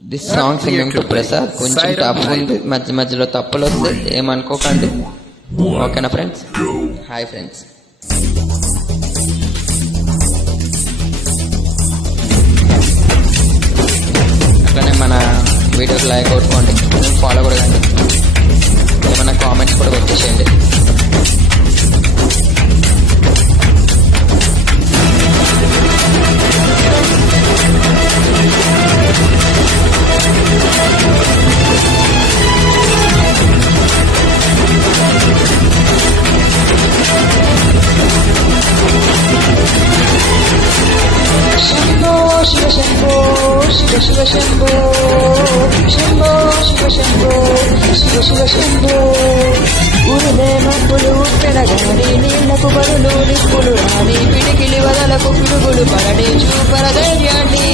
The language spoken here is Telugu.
This song singing to Prasad. కొంచెం టఫ్ ఉంది, మధ్య మధ్యలో తప్పులు వస్తే ఏమనుకోకండి. ఓకేనా ఫ్రెండ్స్? Hi friends. అట్లనే మన వీడియోకి లైక్ కొట్టుకోండి, ఫాలో కూడా కండి, ఏమైనా కామెంట్స్ కూడా పెట్టేసేయండి. శంభో శివ శంభో శివ శివ శంభో శంభో శివ శంభో శివ శివ శంభో ఉరులే మబ్బులు పెరగాని నీళ్లకు బరులు నిప్పులు రాని పిడికిలి వదలకు పిడుగులు పడని చూపర ధైర్యాన్ని